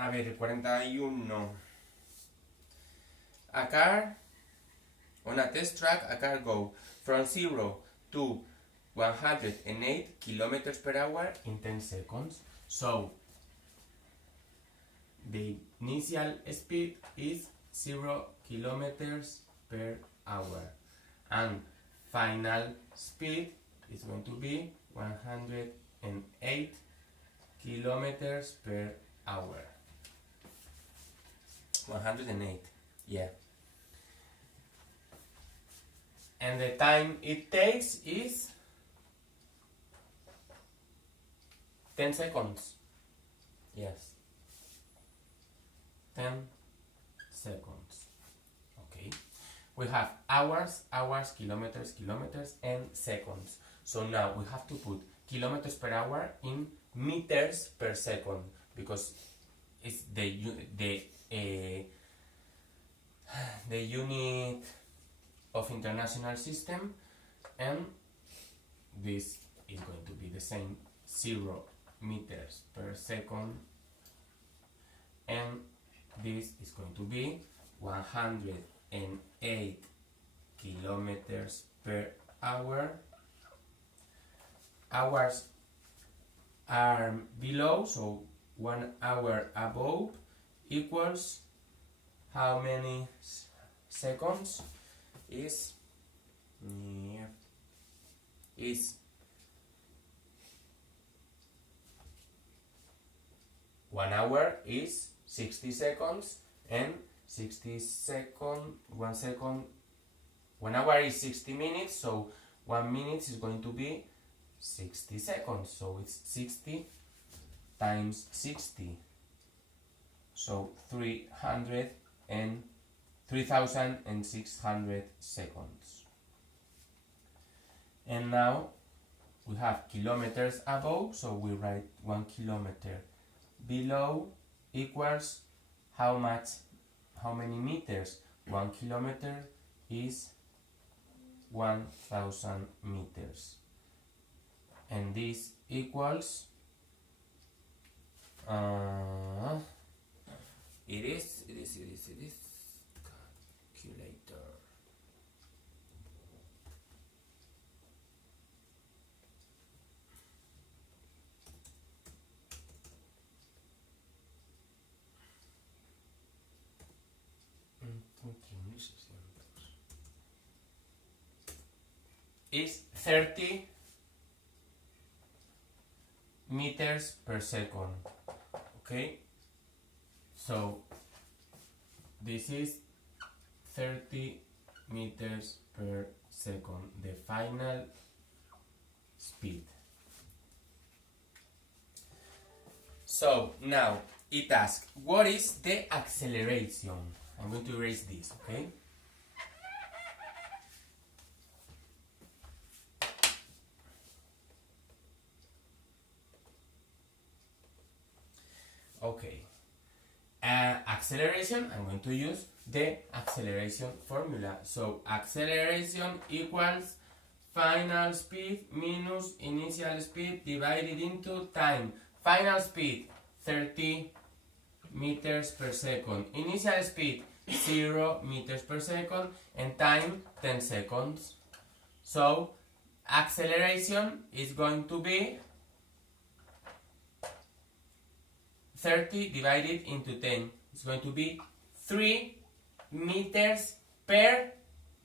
A ver, 41. A car, on a test track, a car go from 0 to 108 kilometers per hour in 10 seconds. So, the initial speed is 0 kilometers per hour. And final speed is going to be 108 kilometers per hour. 108, yeah. And the time it takes is 10 seconds. Yes. 10 seconds. Okay. We have hours, kilometers, and seconds. So now we have to put kilometers per hour in meters per second because it's the unit of international system, and this is going to be the same, 0 meters per second, and this is going to be 108 kilometers per hour. Hours are below, so 1 hour above equals how many seconds? Is 1 hour is 60 seconds, and 1 hour is 60 minutes, so 1 minute is going to be 60 seconds, so it's 60 times 60, so 3,600 seconds. And now we have kilometers above, so we write 1 kilometer below equals how many meters? 1 kilometer is 1,000 meters, and this equals it is calculator. Is 30 meters per second. Okay, so this is 30 meters per second, the final speed. So now it asks, what is the acceleration? I'm going to erase this, okay? Okay. Acceleration, I'm going to use the acceleration formula. So acceleration equals final speed minus initial speed divided into time. Final speed 30 meters per second. Initial speed 0 meters per second, and time 10 seconds. So acceleration is going to be 30 divided into 10. It's going to be 3 meters per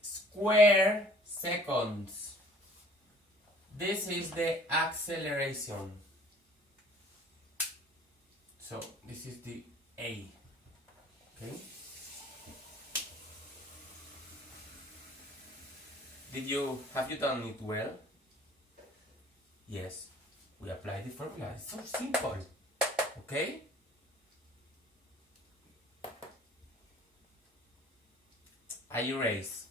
square seconds. This is the acceleration. So this is the A. Okay. Have you done it well? Yes. We apply the formula. It's so simple. Okay? I erase.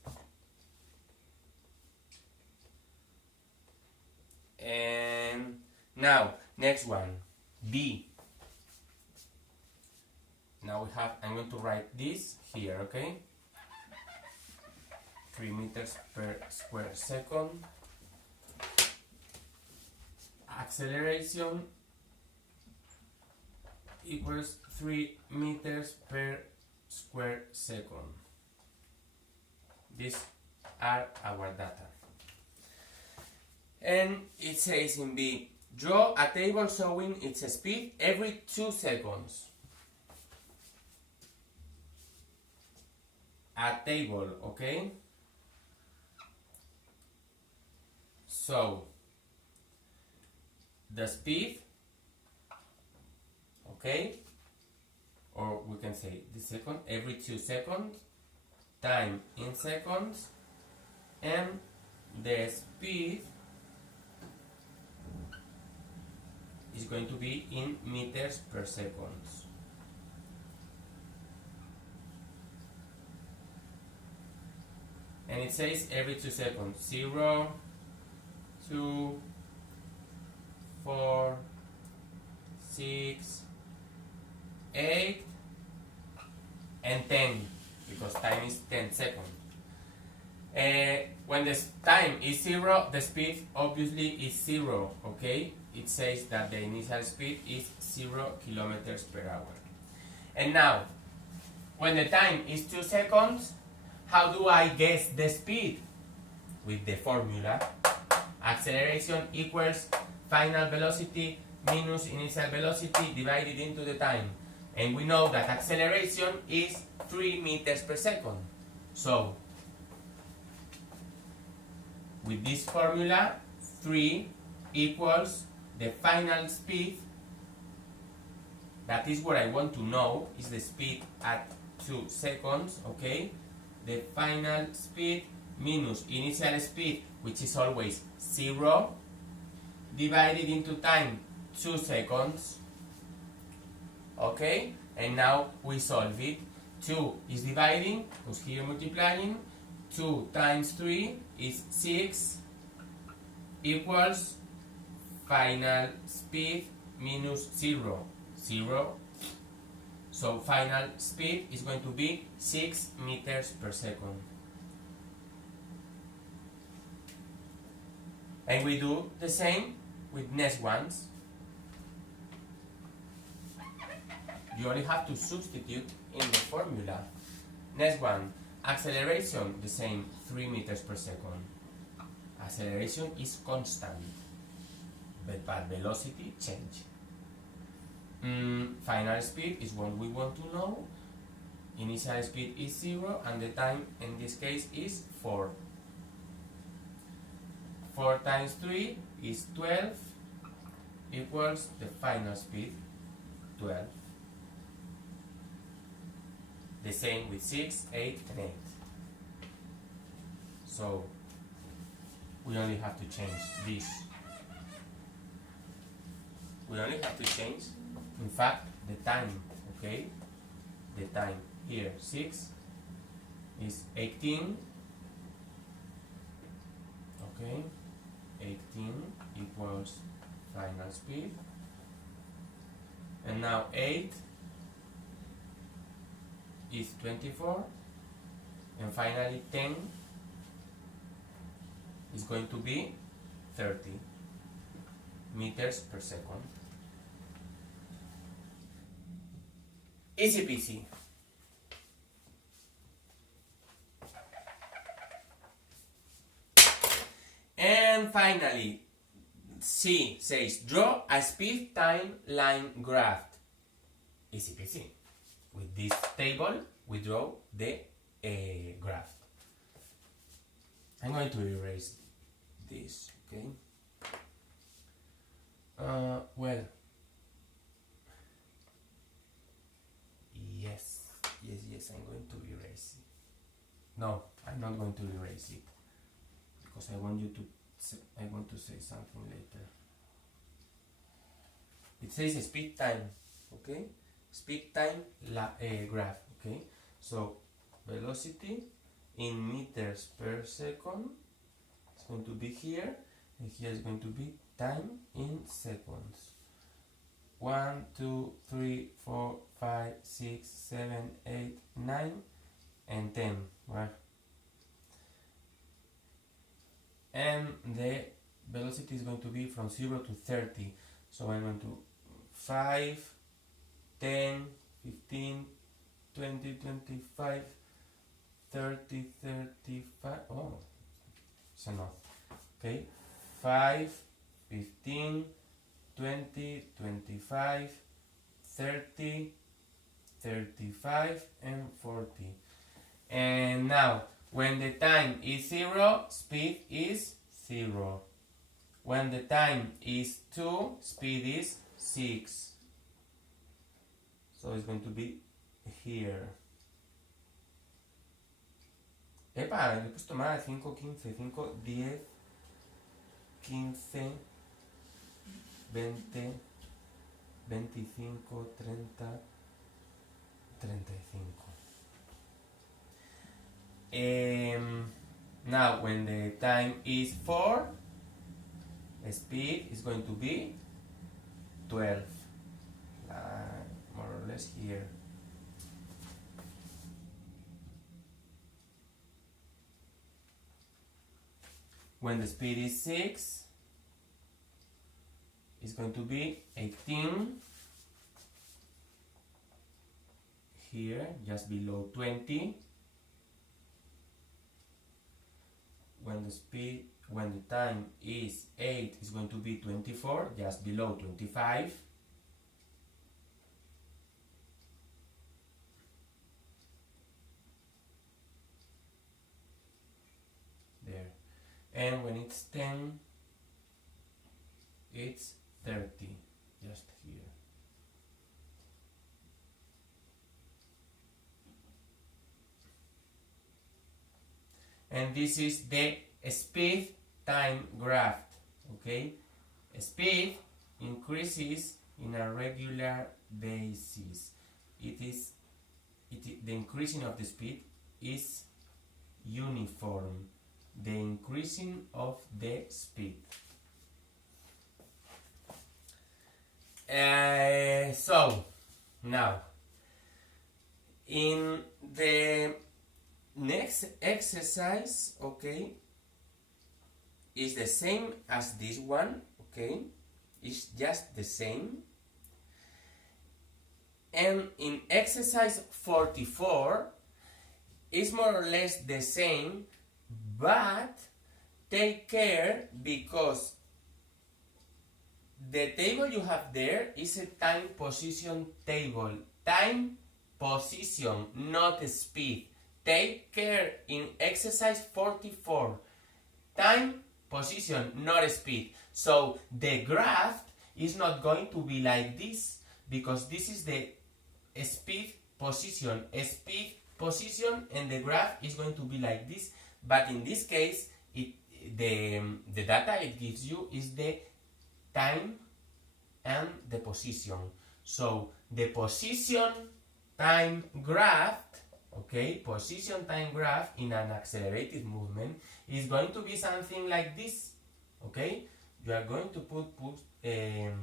And now, next one. B. Now I'm going to write this here, okay? 3 meters per square second. Acceleration equals 3 meters per square second. These are our data. And it says in B, draw a table showing its speed every 2 seconds. A table, okay? So, the speed, okay? Or we can say the second, every 2 seconds, time in seconds, and the speed is going to be in meters per second. And it says every 2 seconds, 0, 2, 4, 6, 8, and 10, because time is 10 seconds. When the time is 0, the speed obviously is 0, okay? It says that the initial speed is 0 kilometers per hour. And now, when the time is 2 seconds, how do I guess the speed? With the formula, acceleration equals final velocity minus initial velocity divided into the time. And we know that acceleration is 3 meters per second. So, with this formula, 3 equals the final speed. That is what I want to know, is the speed at 2 seconds, okay? The final speed minus initial speed, which is always 0, divided into time, 2 seconds, okay? And now we solve it. 2 is dividing, because here multiplying, 2 times 3 is 6, equals final speed minus 0, 0. So final speed is going to be 6 meters per second. And we do the same with next ones. You only have to substitute in the formula. Next one, acceleration, the same, 3 meters per second. Acceleration is constant, but velocity change. Final speed is what we want to know. Initial speed is 0, and the time in this case is 4. 4 times 3 is 12, equals the final speed, 12. The same with 6, 8, and 8. So, we only have to change this. We only have to change, in fact, the time, okay? The time here, 6 is 18, okay? 18 equals final speed. And now 8 is 24, and finally 10 is going to be 30 meters per second. Easy peasy. And finally, C says draw a speed time line graph. Easy peasy. With this table, we draw the graph. I'm going to erase this, okay? Well, yes, I'm going to erase it. No, I'm not going to erase it, because I want to say something later. It says speed time, okay? Speed time graph, okay? So velocity in meters per second is going to be here, and here is going to be time in seconds. 1, 2, 3, 4, 5, 6, 7, 8, 9, and 10. Right? And the velocity is going to be from 0 to 30. So I'm going to 5, 10, 15, 20, 25, 30, 35, oh, it's enough, okay, 5, 15, 20, 25, 30, 35, and 40. And now, when the time is 0, speed is 0. When the time is 2, speed is 6. So it's going to be here. Epa, le he puesto más, 5, 15, 5, 10, 15, 20, 25, 30, 35. Now, when the time is 4, the speed is going to be 12. More or less here. When the speed is 6, it's going to be 18. Here, just below 20. When the time is 8, it's going to be 24, just below 25. There. And when it's 10, it's 30, just here. And this is the speed time graph, okay? Speed increases in a regular basis. The increasing of the speed is uniform. The increasing of the speed. So, now, in the next exercise, okay, is the same as this one, okay, it's just the same. And in exercise 44, it's more or less the same, but take care because the table you have there is a time position table. Time position, not speed. Take care in exercise 44. Time position, not speed. So the graph is not going to be like this because this is the speed position. Speed position and the graph is going to be like this. But in this case, the data it gives you is the time and the position. So the position time graph, okay, position time graph in an accelerated movement is going to be something like this, okay? You are going to put the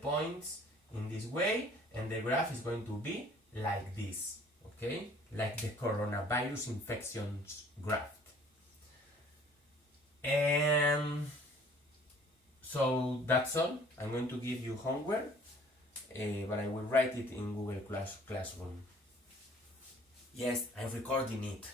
points in this way and the graph is going to be like this, okay? Like the coronavirus infections graph. And so that's all. I'm going to give you homework, but I will write it in Google Classroom. Yes, I'm recording it.